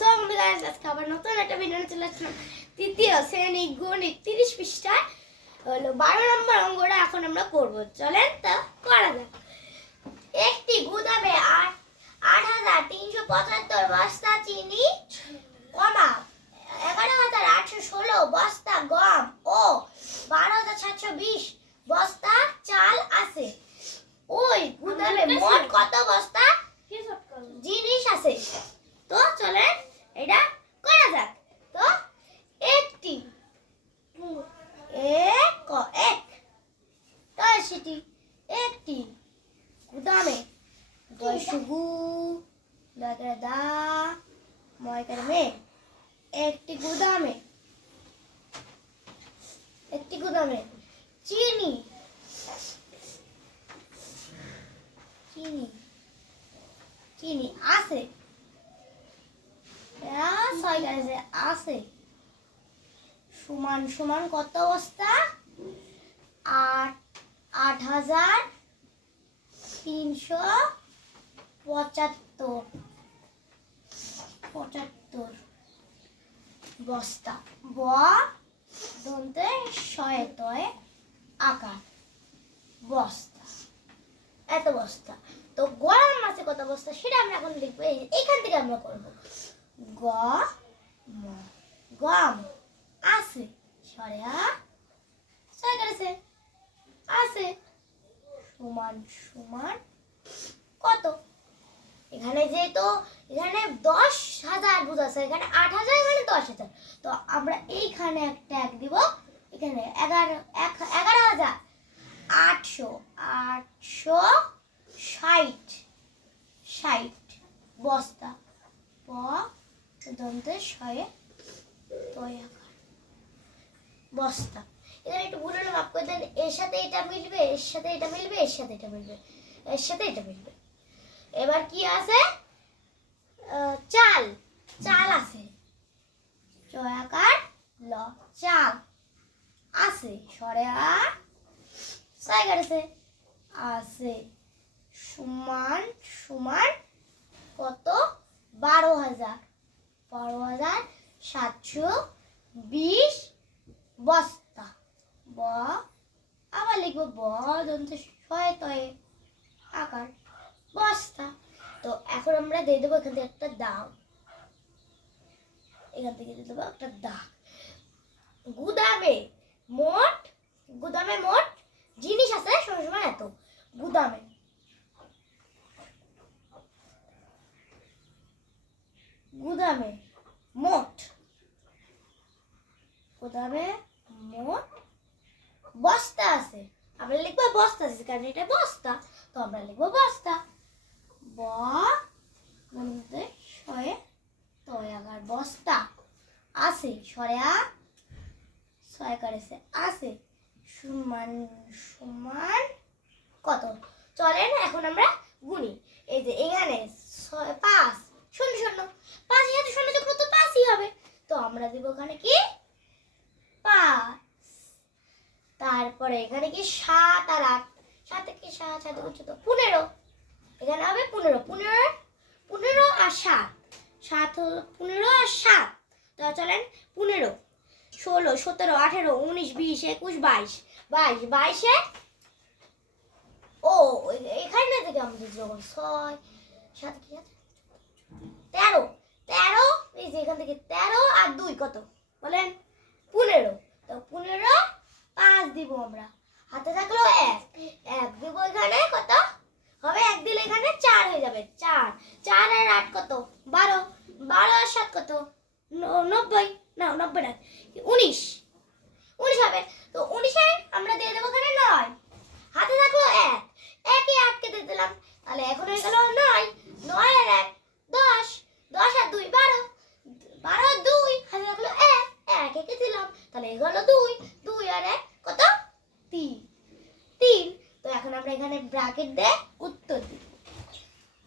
So আমি guys আজকে আবার নতুন একটা ভিডিও নিয়ে চলে আসলাম। তৃতীয় শ্রেণী গণিত 30 পৃষ্ঠায় হলো 12 নম্বর অঙ্কটা এখন আমরা করব। চলেন তা করা যাক। একটি গুদামে 8,375 বস্তা চিনি, 11,816 বস্তা গম ও 12,720 বস্তা চাল আছে। ওই গুদামে মোট কত বস্তা জিনিস আছে? তো চলেন এটা করা যাক। তো একটি একটি গুদামে একটি গুদামে চিনি আছে আছে সমান সমান কত বস্তা? 8,375 বস্তা। দন্তে শয়তয় আকার বস্তা, এত বস্তা। তো গম আছে কত বস্তা সেটা আমরা এখন লিখবো। এইখান থেকে আমরা করব। গম আছে আছে সমান সমান কত? এখানে যেহেতু এখানে 10,000 বুঝাচ্ছে, এখানে 8,000, এখানে 10,000। তো আমরা এইখানে একটা এক দিব, এখানে 11,860 বস্তা। দন্তে শয়ে তয় আকার বস্তা। এখানে একটু ভুল হলে মাফ করে দেন। এর সাথে এটা মিলবে, এর সাথে এটা মিলবে, এর সাথে এটা মিলবে, এর সাথে এটা মিলবে। এবার কি আছে? চাল আছে চয়াকার ল চাল আছে আছে সমান সমান কত? 12,720 বস্তা। আবার লিখবো দন্তে শয়ে তয়ে আকার বস্তা। তো এখন আমরা দিয়ে দেবো এখান থেকে একটা দাগ, এখান থেকে দিয়ে দেবো একটা দাগ। গুদামে মোট জিনিস আছে সমান এত। গুদামে মোট বস্তা আছে। আমরা লিখবো বস্তা আছে কারণ এটা বস্তা, তো আমরা লিখবো বস্তা। বস্তা আছে আছে সমান সমান কত? চলেন এখন আমরা গুনি। এই যে এখানে 5 শূন্য শূন্য, 5 এর সাথে শূন্য যোগ করতে 5ই হবে। তো আমরা দেব এখানে কি 5। তারপরে এখানে কি 7 আর 8, 7 থেকে 7 7 করছে তো 15। এখানে হবে 15 আর 7 হলো 15 আর 7। তো চলেন 15 16 17 18 19 20 21 22 ও এখানে থেকে আমাদের যখন 6 7 কি আছে 13 এই যে এখান থেকে 13 আর 2 কত বলেন? 15। তো 15 5 দিব আমরা, হাতে থাকলো 1 দিব। এখানে কত হবে? 1 দিলে এখানে 4 হয়ে যাবে। 4 আর 8 কত? 12 আর 7 কত? 90 না 90 না 19 হবে। তো 19 আমরা দিয়ে দেবো এখানে 9, হাতে থাকলো 1 একই 8 কে দিয়ে দিলাম, তাহলে এখন হয়ে গেল 9 আর 1 10 আর 2 12 আর 2 হাতে থাকলো 1 একে দিলাম, তাহলে এগুলো 2 আর 1 কত? 3। তো এখন আমরা এখানে ব্র্যাকেট দিয়ে উত্তর দিই।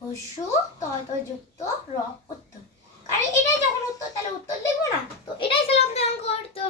হস্যু তয় যুক্ত র উত্তর। কারণ এটাই যখন উত্তর তাহলে উত্তর লিখবো না। তো এটাই ছিল আমাদের অঙ্ক। তো